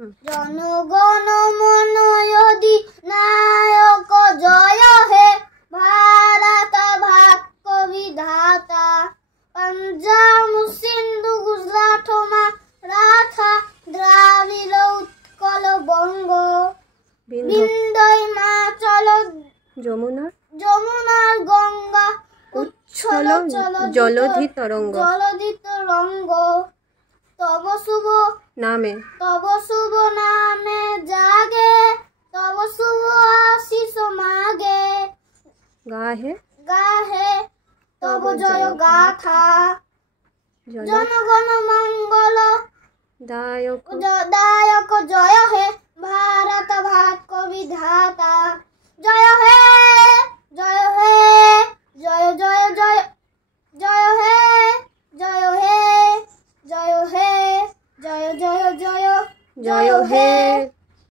জনগণ মন অধিনায়ক জয় হে ভারত ভাগ্য বিধাতা पंजाब सिंधु गुजरात माराठा द्राविड़ उत्कल बंग बिंदु हिमाचल যমুনার গঙ্গা উচ্ছল জলধি তরঙ্গ তব শুভ নামে জাগে তব শুভ আশিস মাগে গাহে তব জয় গাথা জনগণ মঙ্গল দায়ক জয় হে ভারত ভাগ্য বিধাতা জয় হে জয় হে জয় জয় জয় জয় হে জয় হে জয় হে জয় জয় জয় জয় হে।